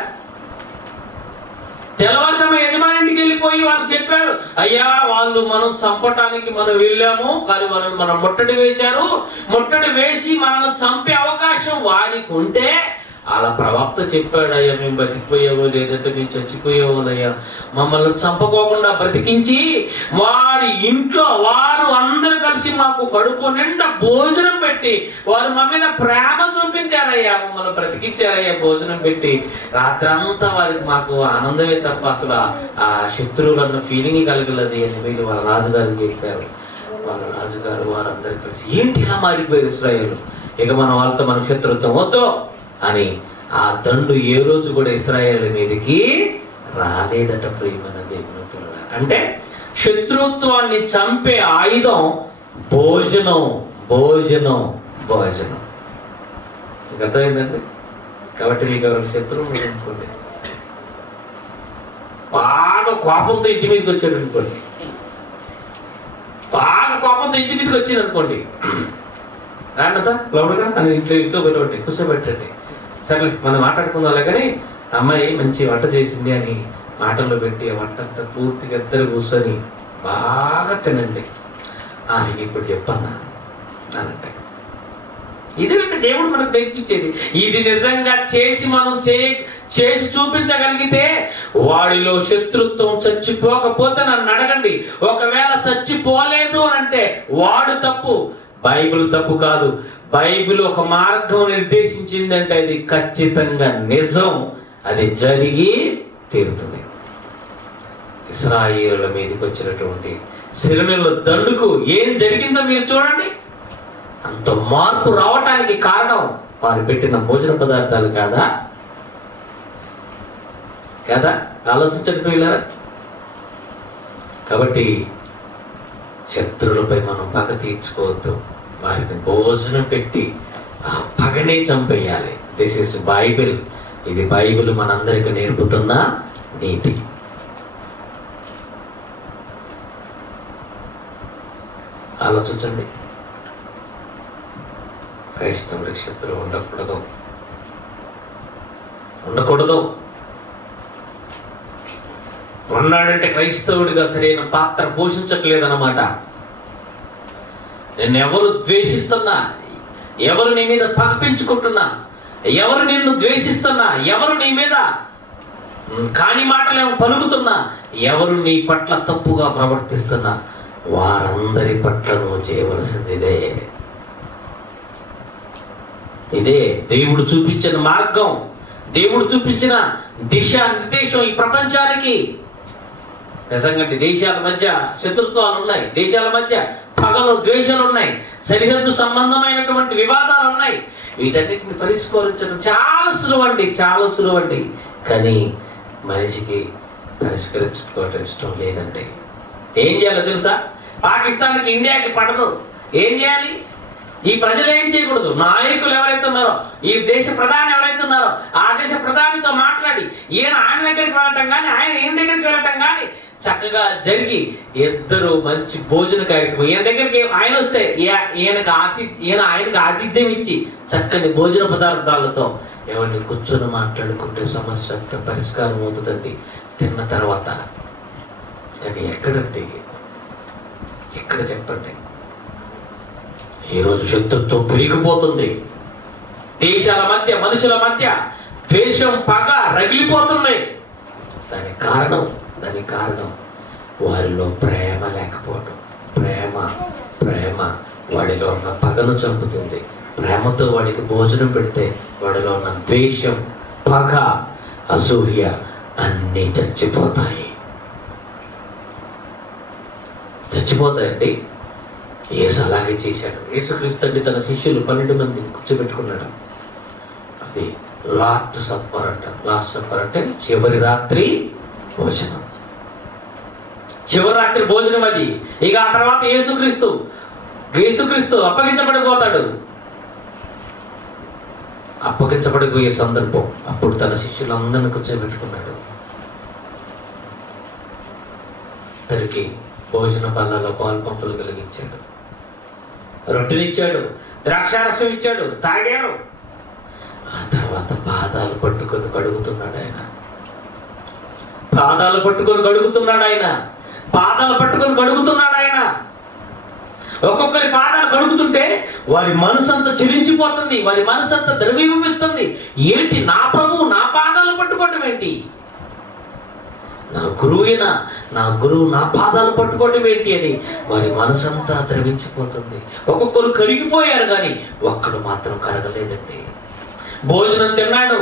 తెల్లవారుజాము యజమానింటికి వెళ్ళిపోయి వాళ్ళు చెప్పారు, అయ్యా వాళ్ళు మనం చంపటానికి మనం వెళ్ళాము, కానీ మనం ముట్టడి వేశారు. ముట్టడి వేసి మనల్ని చంపే అవకాశం వారికి ఉంటే అలా ప్రవక్త చెప్పాడు, అయ్యా మేము బతికిపోయావో లేదంటే మేము చచ్చిపోయేవాళ్ళయ్యా, మమ్మల్ని చంపకోకుండా బ్రతికించి వారి ఇంట్లో వారు అందరూ కలిసి మాకు కడుపు నిండా భోజనం పెట్టి వారు మా మీద ప్రేమ చూపించారయ్యా, మమ్మల్ని బ్రతికించారయ్యా భోజనం పెట్టి. రాత్రి అంతా వారికి మాకు ఆనందమే తప్ప అసలు ఆ శత్రువులన్న ఫీలింగ్ కలగలది అని వీళ్ళు వాళ్ళ రాజుగారికి చెప్పారు. వాళ్ళ రాజుగారు వారందరూ కలిసి ఏంటి ఇలా మారిపోయారు ఇశ్రాయేలు, ఇక మన వాళ్ళతో మన శత్రుత్వం వద్దు అని ఆ దండు ఏ రోజు కూడా ఇశ్రాయేలు మీదకి రాలేదట. ప్రియమైన దేవుని పిల్లలారా, అంటే శత్రుత్వాన్ని చంపే ఆయుధం భోజనం. అర్థమైందండి? కాబట్టి మీకు ఎవరు శత్రువు అనుకోండి, బాగా కోపంతో ఇంటి మీదకి వచ్చాడు అనుకోండి, వచ్చింది అనుకోండి, రాండతా లోపలగా అని ఇంట్లో ఒకటి కూర్చోబెట్టండి, సరే మనం మాట్లాడుకుందాంలే కానీ అమ్మాయి మంచి వంట చేసింది అని మాటల్లో పెట్టి ఆ వంట అంతా పూర్తిగా ఇద్దరు కూర్చొని బాగా తినండి. ఇప్పుడు చెప్పన్నా అనంటే ఇదేంటే దేవుడు మనకు నేర్పించేది. ఇది నిజంగా చేసి మనం చేసి చూపించగలిగితే వాడిలో శత్రుత్వం చచ్చిపోకపోతే నన్ను అడగండి. ఒకవేళ చచ్చిపోలేదు అని అంటే వాడు తప్పు, బైబిల్ తప్పు కాదు. బైబిల్ ఒక మార్గం నిర్దేశించిందంటే అది ఖచ్చితంగా నిజం, అది జరిగి తీరుతుంది. ఇశ్రాయేలుల మీదకి వచ్చినటువంటి సిరియనుల దండుకు ఏం జరిగిందో మీరు చూడండి. అంత మార్పు రావటానికి కారణం వారు పెట్టిన భోజన పదార్థాలు కాదా? ఆలోచించండి పిల్లరా. కాబట్టి శత్రువులపై మనం పగ తీర్చుకోవద్దు, వారికి భోజనం పెట్టి ఆ పగనే చంపేయాలి. This is Bible. ఇది బైబిల్ మనందరికి నేర్పుతున్న నీతి. ఆలోచించండి. క్రైస్తవుడికి శత్రువు ఉండకూడదు. ఉన్నాడంటే క్రైస్తవుడిగా సరైన పాత్ర పోషించట్లేదన్నమాట. నేను ఎవరు ద్వేషిస్తున్నా, ఎవరు నీ మీద పగ పెంచుకుంటున్నా, ఎవరు నిన్ను ద్వేషిస్తున్నా, ఎవరు నీ మీద కాని మాటలేమో పలుకుతున్నా, ఎవరు నీ పట్ల తప్పుగా ప్రవర్తిస్తున్నా వారందరి పట్ల నువ్వు చేయవలసింది ఇదే. దేవుడు చూపించిన మార్గం, దేవుడు చూపించిన దిశా నిర్దేశం ఈ ప్రపంచానికి. నిజంగా దేశాల మధ్య శత్రుత్వాలు ఉన్నాయి, దేశాల మధ్య పగలు ద్వేషాలు ఉన్నాయి, సరిహద్దు సంబంధమైనటువంటి వివాదాలు ఉన్నాయి. వీటన్నిటిని పరిష్కరించడం చాలా సులువండి. కానీ మనిషికి పరిష్కరించుకోవటం ఇష్టం లేదండి. ఏం చేయాలో తెలుసా? పాకిస్తాన్కి ఇండియాకి పడదు. ఏం చేయాలి? ఈ ప్రజలు ఏం చేయకూడదు? నాయకులు ఎవరైతే ఉన్నారో, ఈ దేశ ప్రధాని ఎవరైతే ఉన్నారో ఆ దేశ ప్రధానితో మాట్లాడి ఆయన దగ్గరికి వెళ్ళటం కానీ ఆయన ఈయన దగ్గరికి వెళ్ళటం కానీ చక్కగా జరిగి ఇద్దరు మంచి భోజన కార్యక్రమం, ఈయన దగ్గరికి ఆయన వస్తే ఆయనకు ఆతిథ్యం ఇచ్చి చక్కని భోజన పదార్థాలతో ఎవరిని కూర్చొని మాట్లాడుకుంటే సమస్య అంతా పరిష్కారం అవుతుందండి తిన్న తర్వాత. కానీ ఎక్కడండి ఇక్కడ చెప్పండి. ఈరోజు శత్రుత్వం పెరిగిపోతుంది. దేశాల మధ్య, మనుషుల మధ్య ద్వేషం, పగ రగిలిపోతున్నాయి. దానికి కారణం వారిలో ప్రేమ లేకపోవడం. ప్రేమ వాడిలో ఉన్న పగను చంపుతుంది. ప్రేమతో వాడికి భోజనం పెడితే వాడిలో ఉన్న ద్వేషం, పగ, అసూయ అన్నీ చచ్చిపోతాయండి. యేసు అలాగే చేశాడు. యేసుక్రీస్తు అండి తన శిష్యులు 12 మందిని కూర్చోబెట్టుకున్నాడు. అది లాస్ట్ సప్పర్ అంటే చివరి రాత్రి భోజనం. చివరి రాత్రి భోజనం అది. ఇక ఆ తర్వాత యేసుక్రీస్తు అప్పగించబడిపోతాడు. అప్పగించబడిపోయే సందర్భం. అప్పుడు తన శిష్యులందరినీ కూర్చోబెట్టుకున్నాడు. తనకి భోజన బల్లలో పాలు పంపులు కలిగించాడు, రొట్టెనిచ్చాడు, ద్రాక్షారసం ఇచ్చాడు, తాగారు. ఆ తర్వాత పాదాలు పట్టుకొని కడుగుతున్నాడు ఆయన. ఒక్కొక్కరి పాదాలు కడుగుతుంటే వారి మనసంతా చెలించిపోతుంది, వారి మనసంతా ద్రవీభవిస్తుంది. ఏంటి నా ప్రభువు నా పాదాలు పట్టుకోవటం ఏంటి? నా గురువు నా పాదాలు పట్టుకోవటం ఏంటి అని వారి మనసంతా ద్రవించిపోతుంది. ఒక్కొక్కరు కరిగిపోయారు, కానీ ఒక్కడు మాత్రం కరగలేదండి. భోజనం తిన్నాడు,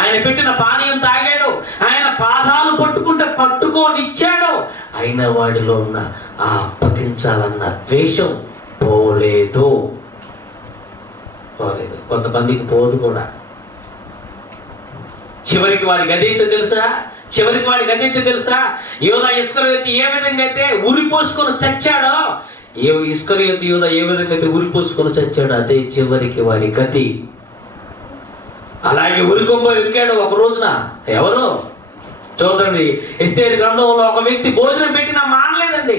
ఆయన పెట్టిన పానీయం తాగాడు, ఆయన పాదాలు పట్టుకోనిచ్చాడు. అయిన వాడిలో ఉన్న ఆ అప్పగించాలన్న ద్వేషం పోలేదు. కొంతమందికి పోదు కూడా. చివరికి వారి గదేంటో తెలుసా? యూదా ఇస్కరియోతు ఏ విధంగా అయితే ఉరిపోసుకొని చచ్చాడో, ఇస్కరియోతు యూదా ఏ విధంగా అయితే ఉరిపోసుకొని చచ్చాడో, అదే చివరికి వారి గతి. అలాగే ఉరికొంపోయి ఎక్కాడు ఒక రోజున. ఎవరు చూడండి, ఎస్తేరు గ్రంథంలో ఒక వ్యక్తి భోజనం పెట్టినా మానలేదండి.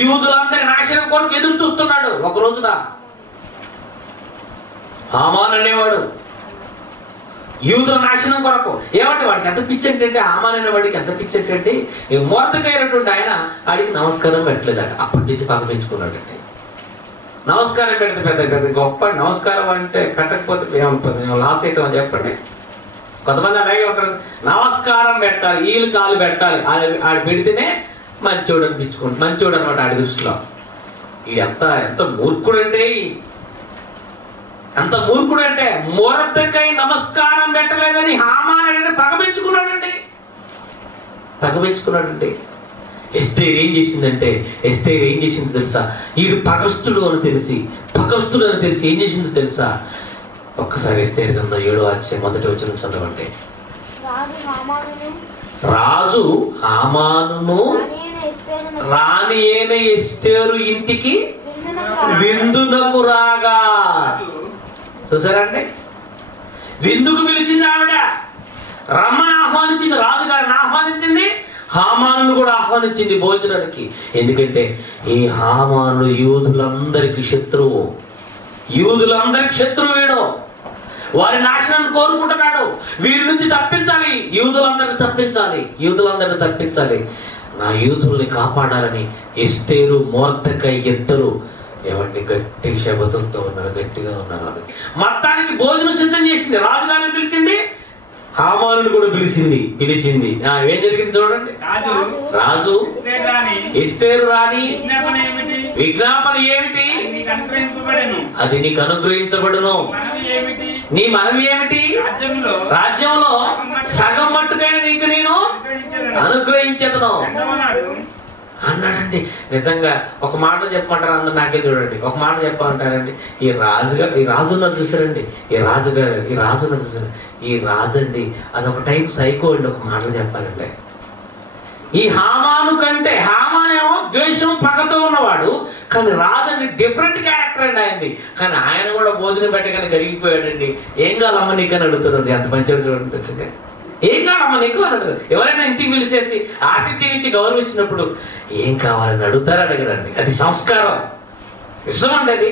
యూదులందరి నాశనం కొరకు ఎదురు చూస్తున్నాడు. ఒక రోజున హామాను అనేవాడు యూదుల నాశనం కొరకు. ఏమంటే వాడికి ఎంత పిచ్చి ఏంటంటే, హామాను అనే వాడికి ఎంత పిచ్చి ఏంటంటే, మోర్దెకైనటువంటి ఆయన ఆడికి నమస్కారం పెట్టలేదట. అప్పటి నుంచి పగ పెంచుకున్నాడంటే. నమస్కారం పెడితే పెద్ద గొప్ప. నమస్కారం అంటే పెట్టకపోతే లాస్ అవుతాం అని చెప్పండి. కొంతమంది అలాగే ఉంటారు. నమస్కారం పెట్టాలి, వీళ్ళు కాలు పెట్టాలి, ఆడు పెడితేనే మంచోడు అనిపించుకుంటాడు. మంచోడు అనమాట ఆడి దృష్టిలో. ఎంత మూర్ఖుడంటే మొరదెకై నమస్కారం పెట్టలేదని హామాను పగ పెంచుకున్నాడండి. ఎస్తేరు ఏం చేసిందో తెలుసా? వీడు పగస్తుడు అని తెలిసి ఏం చేసిందో తెలుసా? ఒక్కసారి ఎస్తేరు కింద 7వ అధ్యాయం 1వ వచనం చదవండి. రాజు హామానును రాణి అయిన ఎస్తేరు ఇంటికి విందునకు రాగా. చూసారండి, విందుకు పిలిచింది ఆవిడ. రమ్మని ఆహ్వానించింది, రాజుగారిని ఆహ్వానించింది, హామాను కూడా ఆహ్వానించింది భోజనానికి. ఎందుకంటే ఈ హామాను యూదులందరికి శత్రువు. వీడు వారి నాశనాన్ని కోరుకుంటున్నాడు. వీరి నుంచి తప్పించాలి, యూదులందరిని తప్పించాలి. నా యూదుల్ని కాపాడాలని ఎస్తేరు, మొర్దెకై ఇద్దరు గట్టి శబదంతో ఉన్నారు, గట్టిగా ఉన్నారు. మొత్తానికి భోజనం సిద్ధం చేసింది, రాజుగారిని పిలిచింది, హామాను కూడా పిలిచింది. ఏం జరిగింది చూడండి. రాజు ఎస్తేరు రాణి విజ్ఞాపన ఏమిటి? అది నీకు అనుగ్రహించబడును. నీ మనవి ఏమిటి? రాజ్యంలో సగం మట్టుకైనా నీకు నేను అనుగ్రహించేదను అన్నాడండి. నిజంగా ఒక మాట చెప్పమంటారు, అందరు నాకే చూడండి. ఒక మాట చెప్పమంటారండి. ఈ రాజు ఉన్నారు చూసారండి, ఈ రాజు అండి అదొక టైప్ సైకో అండి. ఒక మాటలు చెప్పాలంటే, ఈ హామాను కంటే హామానేమో ద్వేషం పగతో ఉన్నవాడు, కానీ రాజు అండి డిఫరెంట్ క్యారెక్టర్ అండి ఆయనది. కానీ ఆయన కూడా భోజనం పెట్టగానే కరిగిపోయాడండి. ఏం కావాలమ్మ నీకు అని అడుగుతున్నది. అంత మంచిగా చూడండి. ఏం కావాలమ్మ నీకు అని అడుగుతారు. ఎవరైనా ఇంటికి పిలిచేసి ఆతిథ్యం ఇచ్చి గౌరవించినప్పుడు ఏం కావాలని అడగరండి. అది సంస్కారం, ఇష్టం అండి. అది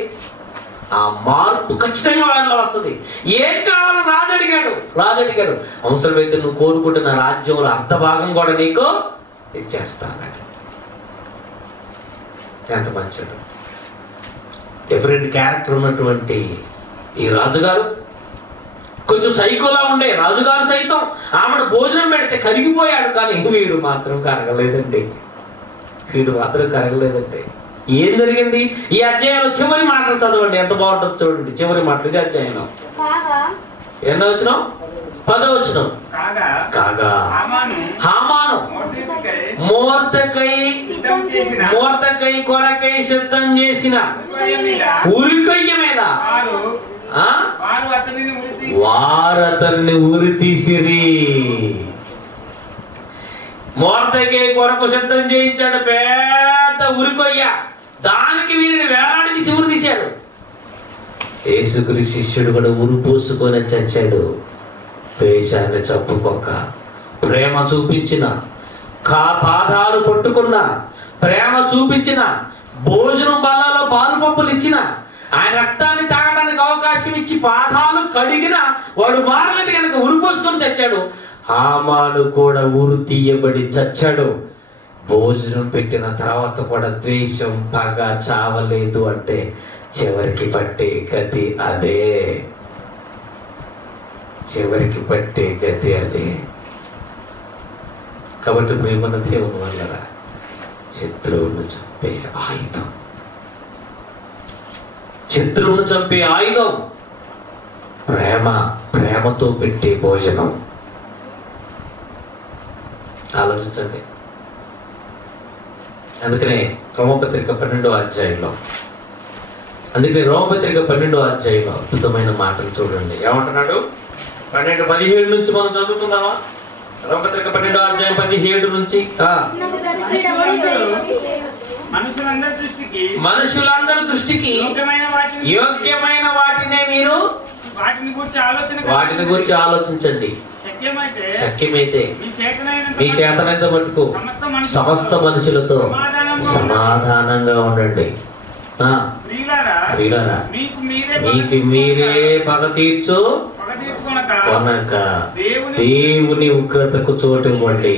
ఆ మార్పు ఖచ్చితంగా వాళ్ళలో వస్తుంది. ఏం కావాలని రాజు అడిగాడు. అవసరమైతే నువ్వు కోరుకుంటున్న రాజ్యంలో అర్ధ భాగం కూడా నీకు ఇచ్చేస్తానండి. ఎంత మంచివాడు. డిఫరెంట్ క్యారెక్టర్ ఉన్నటువంటి ఈ రాజుగారు కొంచెం సైకోలా ఉండే రాజుగారు సైతం ఆమెను భోజనం పెడితే కరిగిపోయాడు, కానీ వీడు మాత్రం కరగలేదండి. ఏం జరిగింది? ఈ అధ్యాయంలో చివరి మాటలు చదవండి, ఎంత బాగుంటుందో చూడండి. చివరి మాటలు ఇది అధ్యాయంలో ఎన్నో వచనం? 10వ వచనం. కాగా హామాను మోర్దెకై కొరకై సిద్ధం చేసిన ఉరికొయ్య మీద వారు అతన్ని ఉరి తీసిరి. మోర్దెకై కొరకు సిద్ధం చేయించాడు పెద్ద ఉరికొయ్య, దానికి వీరిని వేలాడి తీసి ఉరి తీశాడు. యేసుక్రీస్తు శిష్యుడు కూడా ఉరి పోసుకొని చచ్చాడు. పేషాన్ని చప్పుకొక్క ప్రేమ చూపించిన, పాదాలు పట్టుకున్న, ప్రేమ చూపించిన, భోజనం బల్లలో పాలు పంపులు ఇచ్చిన, ఆయన రక్తాన్ని తాగడానికి అవకాశం ఇచ్చి పాదాలు కడిగిన వాడు మారలేదు కనుక ఉరి పోసుకొని చచ్చాడు. హామాను కూడా ఉరి తీయబడి చచ్చాడు. భోజనం పెట్టిన తర్వాత కూడా ద్వేషం, పగ చావలేదు అంటే చివరికి పట్టే గతి అదే. చివరికి పట్టే గతి అదే. కాబట్టి ప్రేమన దేవుని వల్ల శత్రువును చంపే ఆయుధం, శత్రువును చంపే ఆయుధం ప్రేమ. ప్రేమతో పెట్టే భోజనం. ఆలోచించండి. అందుకనే రోమపత్రిక 12వ అధ్యాయంలో అద్భుతమైన మాటలు చూడండి. ఏమంటున్నాడు? 12:17 నుంచి మనం చదువుకుందామా? రోమపత్రిక 12వ అధ్యాయం 17 నుంచి. మనుషులందరి దృష్టికి యోగ్యమైన వాటినే మీరు వాటిని గురించి ఆలోచించండి. శక్యమైతే మీ చేతనైనంత మటుకు సమస్త మనుషులతో సమాధానంగా ఉండండి. మీకు మీరే పగ తీర్చు కొనక దేవుని ఉగ్రతకు చోటు ఇవ్వండి.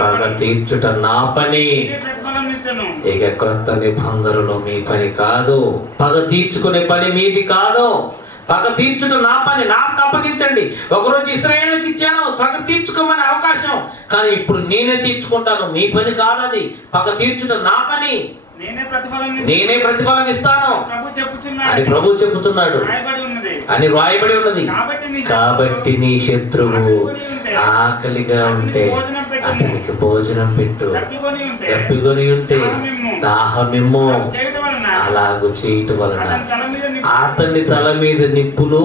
పగ తీర్చుట నా పని, ఇక కొత్త నిబంధనలో మీ పని కాదు. పగ తీర్చుకునే పని మీది కాదు. పగ తీర్చుట నా పని, నాకు అప్పగించండి. ఒకరోజు ఇశ్రాయేలుకి ఇచ్చాను పగ తీర్చుకోమని అవకాశం, కానీ ఇప్పుడు నేనే తీర్చుకుంటాను. మీ పని కాదు అది. పగ తీర్చుట నా పని, నేనే ప్రతిఫలం ఇస్తాను అని ప్రభు చెప్పుచున్నాడు అని రాయబడి ఉన్నది. కాబట్టి నీ శత్రువు ఆకలిగా ఉంటే అతనికి భోజనం పెట్టు, తప్పికొని ఉంటే దాహమిమ్ము. అలాగూ చేయటం వలన అతని తల మీద నిప్పులు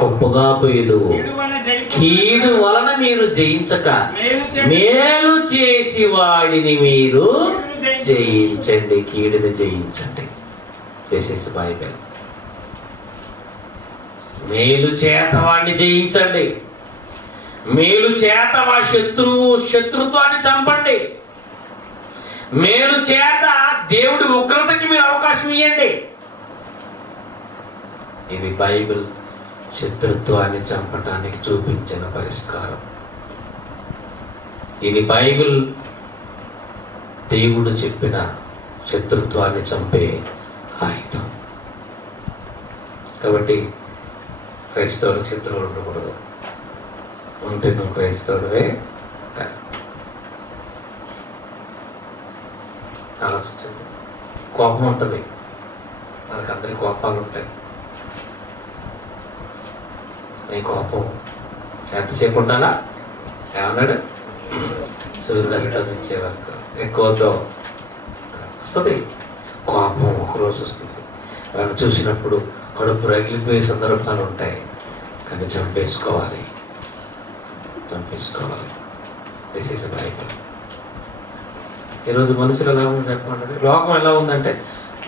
కుప్పగా పోయేదు. కీడు వలన మీరు జయించక మేలు చేసి వాడిని మీరు జయించండి. కీడుని జయించండి. చేసేసి బైబిల్. మేలు చేత వాడిని జయించండి. మేలు చేత వాడి శత్రుత్వాన్ని చంపండి. మేలు చేత దేవుడి ఉగ్రతకి మీరు అవకాశం ఇవ్వండి. ఇది బైబిల్ శత్రుత్వాన్ని చంపటానికి చూపించిన పరిష్కారం. ఇది బైబిల్ దేవుడు చెప్పిన శత్రుత్వాన్ని చంపే ఆయుధం. కాబట్టి క్రైస్తవులకు శత్రువులు ఉండకూడదు. ఉంటే నువ్వు క్రైస్తవుడివే. ఆలోచించండి. కోపం ఉంటుంది, మనకందరికి కోపాలు ఉంటాయి. నీ కోపం ఎంతసేపు ఉండాలా? ఏమన్నాడు? సూర్యుడు అస్తమించే వరకు. ఎక్కువతో వస్తుంది కోపం. ఒకరోజు వస్తుంది. వాళ్ళు చూసినప్పుడు కడుపు రగిలిపోయే సందర్భాలు ఉంటాయి, కానీ చంపేసుకోవాలి. This is Bible. ఈరోజు మనుషులు ఎలా ఉంది చెప్పమంటే, లోకం ఎలా ఉందంటే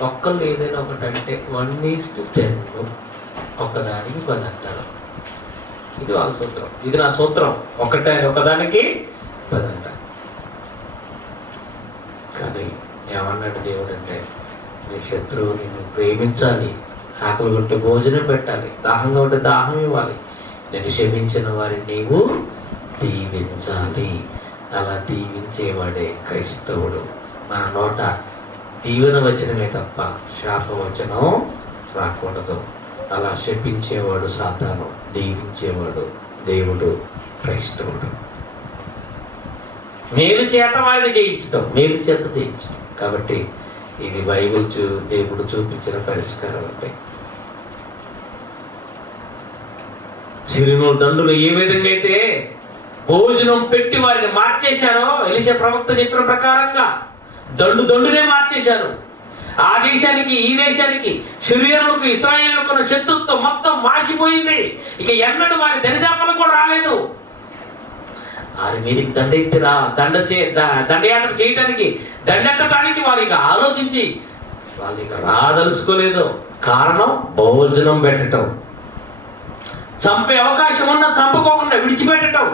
ఒక్కళ్ళు ఏదైనా ఒకటి అంటే 1:10, ఒకదానికి 10 అంటారు. ఇది వాళ్ళ సూత్రం, ఇది నా సూత్రం. ఒకదానికి 10 అంటారు. కానీ ఏమన్నాడు దేవుడు అంటే, నీ శత్రువుని నువ్వు ప్రేమించాలి, ఆకలి ఉంటే భోజనం పెట్టాలి, దాహంగా ఉంటే దాహం ఇవ్వాలి, నేను క్షమించిన వారిని నీవు దీవించాలి. అలా దీవించేవాడే క్రైస్తవుడు. మన నోట దీవెన వచనమే తప్ప శాపవచనం రాకూడదు. అలా శపించేవాడు సాతాను, దీవించేవాడు దేవుడు, క్రైస్తవుడు. మేలు చేత వాడిని జయించడం, మేలు చేత జయించడం. కాబట్టి ఇది బైబిల్ దేవుడు చూపించిన పరిష్కారం. అంటే సిరిను దండులు ఏ విధంగా అయితే భోజనం పెట్టి వారిని మార్చేశారో, ఎలీషా ప్రవక్త చెప్పిన ప్రకారంగా దండునే మార్చేశారు. ఆ దేశానికి ఈ దేశానికి సిరియనులకు ఇశ్రాయేలుకు ఉన్న శత్రుత్వం మొత్తం మార్చిపోయింది. ఇక ఎన్నడూ వారి దరిదాపలు కూడా రాలేదు. వారి మీదకి దండయాత్ర చేయటానికి, దండెత్తడానికి వారు ఇక ఆలోచించి వాళ్ళు ఇక రాదలుచుకోలేదు. కారణం భోజనం పెట్టడం, చంపే అవకాశం ఉన్నా చంపుకోకుండా విడిచిపెట్టడం,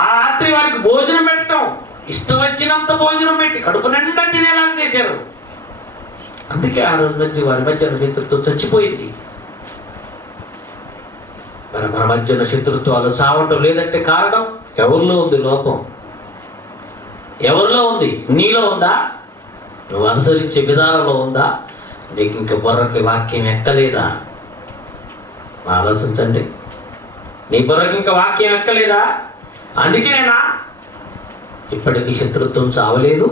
ఆ రాత్రి వారికి భోజనం పెట్టడం, ఇష్టం వచ్చినంత భోజనం పెట్టి కడుపు నిండా తినేలా చేశారు. అందుకే ఆ రోజు నుంచి వారి మధ్య శత్రుత్వం చచ్చిపోయింది. మరి మన మధ్య ఉన్న శత్రుత్వాలు చావటం లేదంటే కారణం ఎవరిలో ఉంది లోపం? ఎవరిలో ఉంది? నీలో ఉందా? నువ్వు అనుసరించే విధానంలో ఉందా? నీకు ఇంక బుర్రకి వాక్యం ఎక్కలేదా? ఆలోచించండి. నీ బుర్రకి ఇంకా వాక్యం ఎక్కలేదా? అందుకేనేనా ఇప్పటికీ శత్రుత్వం చావలేదు?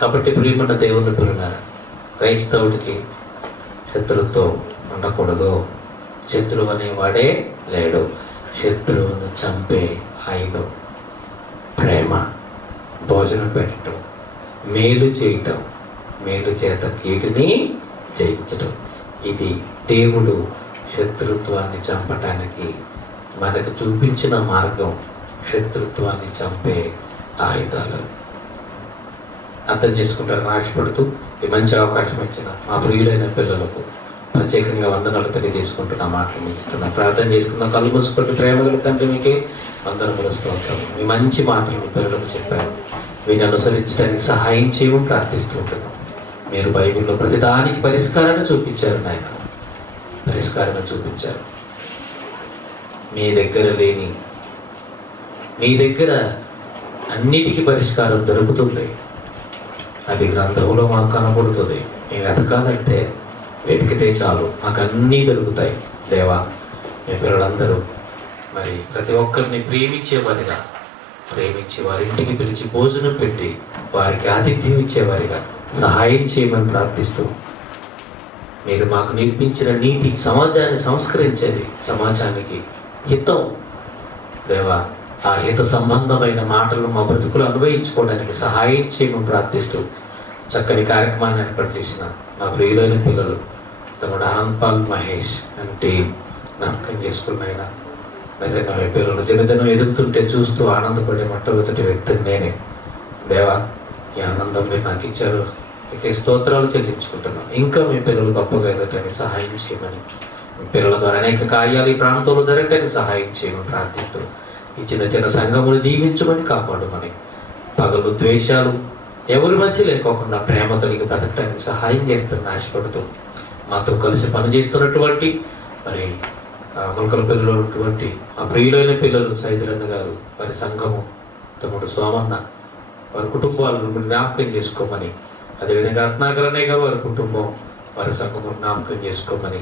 కాబట్టి ప్రియమైన దేవుని పిల్లలారా, క్రైస్తవుడికి శత్రుత్వం ఉండకూడదు. శత్రువు అనేవాడే లేడు. శత్రువును చంపే ఆయుధం ప్రేమ, భోజనం పెట్టడం, మేలు చేయటం, మేలు చేత కీడుని జయించటం. ఇది దేవుడు శత్రుత్వాన్ని చంపటానికి మనకు చూపించిన మార్గం. శత్రుత్వాన్ని చంపే ఆయుధాలు అర్థం చేసుకుంటారని ఆశపడుతూ ఈ మంచి అవకాశం ఇచ్చిన మా ప్రియులైన పిల్లలకు ప్రత్యేకంగా వందనాలు తెలియజేసుకుంటున్నా. మాటలు ముగిస్తున్నా, ప్రార్థన చేసుకున్నా. కళ్ళు మూసుకుంటూ ప్రేమగల తండ్రి మీకే వందనములు స్తోత్రం. మీ మంచి మాటలు మీ పిల్లలకు చెప్పారు. వీరిని అనుసరించడానికి సహాయం చేయమని ప్రార్థిస్తూ ఉంటున్నాం. మీరు బైబిల్లో ప్రతిదానికి పరిష్కారాన్ని చూపించారు నాయన, పరిష్కారాన్ని చూపించారు. మీ దగ్గర లేని, మీ దగ్గర అన్నిటికీ పరిష్కారం దొరుకుతుంది. అది గ్రంథంలో మాకు కనబడుతుంది. మేము వెతకాలంటే వెతికితే చాలు, మాకు అన్నీ దొరుకుతాయి. దేవా, మీ పిల్లలందరూ మరి ప్రతి ఒక్కరిని ప్రేమించేవారిగా, ప్రేమించి వారింటికి పిలిచి భోజనం పెట్టి వారికి ఆతిథ్యం ఇచ్చేవారిగా సహాయం చేయమని ప్రార్థిస్తూ, మీరు మాకు నేర్పించిన నీతి సమాజాన్ని సంస్కరించేది, సమాజానికి హితం. దేవా, ఆ హిత సంబంధమైన మాటలు మా బ్రతుకులు అన్వయించుకోవడానికి సహాయం చేయమని ప్రార్థిస్తూ, చక్కని కార్యక్రమాన్ని ఏర్పాటు చేసిన మా ప్రియులైన పిల్లలు తమ్ముడు ఆనందపాల్ మహేష్ అంటే జ్ఞాపకం చేసుకున్నాయినా. నిజంగా మీ పిల్లలు దినదినం ఎదుగుతుంటే చూస్తూ ఆనందపడే మొట్టమొదటి వ్యక్తిని నేనే. దేవా, ఈ ఆనందం మీరు నాకు ఇచ్చారు, మీకే స్తోత్రాలు చెల్లించుకుంటున్నాను. ఇంకా మీ పిల్లలు గొప్పగా ఎదగటానికి సహాయం చేయమని, మీ పిల్లల ద్వారా అనేక కార్యాలు ఈ ప్రాంతంలో జరగటానికి సహాయం చేయమని ప్రార్థిస్తూ, ఈ చిన్న చిన్న సంఘమును దీవించమని, కాపాడమని, పగలు ద్వేషాలు ఎవరి మధ్య లేకోకుండా ప్రేమ కలిగి బ్రతకడానికి సహాయం చేస్తున్న ఆశపడుతూ, మాతో కలిసి పనిచేస్తున్నటువంటి మరి ములకల పిల్లలు ఉన్నటువంటి ఆ ప్రియులైన పిల్లలు సైదులన్న గారు, వారి సంఘము, తమ్ముడు సోమన్న, వారి కుటుంబాలను జ్ఞాపకం చేసుకోమని, అదేవిధంగా రత్నాకరన్నయ్య గారు వారి కుటుంబం, వారి సంఘము జ్ఞాపకం చేసుకోమని,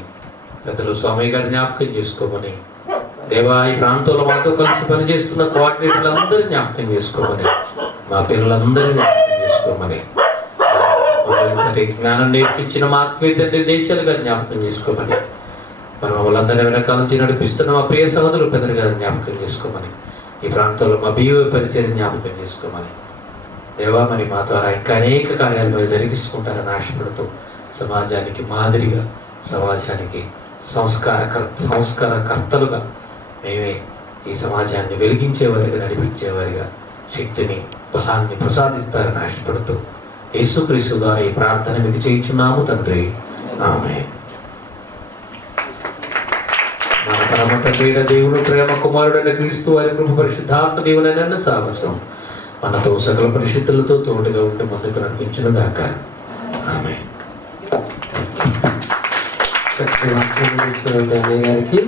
పెద్దలు స్వామయ్య గారు జ్ఞాపకం చేసుకోమని, దేవా, ఈ ప్రాంతంలో మాతో కలిసి పనిచేస్తున్న కోఆర్డినేటర్లు అందరూ జ్ఞాపకం చేసుకోమని, మా పిల్లలందరూ జ్ఞాపకం చేసుకోమని, జ్ఞానం నేర్పించిన మా ఆత్మీయ తండ్రి దేశాలుగా జ్ఞాపకం చేసుకోమని, మనం వాళ్ళందరినీ వెనకాల నుంచి నడిపిస్తున్న మా ప్రియ సహోదరులు పెద్దలు గారు జ్ఞాపకం చేసుకోమని, ఈ ప్రాంతంలో మా బియ్య పరిచయం జ్ఞాపకం చేసుకోమని, దేవా, మరి మా ద్వారా ఇంకా అనేక కార్యాలు మీరు జరిగిస్తుంటారని ఆశపడుతూ, సమాజానికి మాదిరిగా, సమాజానికి సంస్కారకర్తలుగా మేమే ఈ సమాజాన్ని వెలిగించేవారిగా, నడిపించేవారిగా శక్తిని, బలాన్ని ప్రసాదిస్తారని ఆశపడుతూ, యేసుక్రీస్తు ద్వారా ఈ ప్రార్థన మీకు చేయించున్నాము తండ్రి, ఆమేన్. మన పరమ తండ్రి దేవుడు, ప్రేమ కుమారుడైన క్రీస్తు వారి కృప, పరిశుద్ధాత్మ దేవుడైన సాహసం మనతో సకల పరిశుద్ధులతో తోడుగా ఉండి ముందుకు నడిపించును గాక, ఆమేన్. చక్కటి వాక్యం గారికి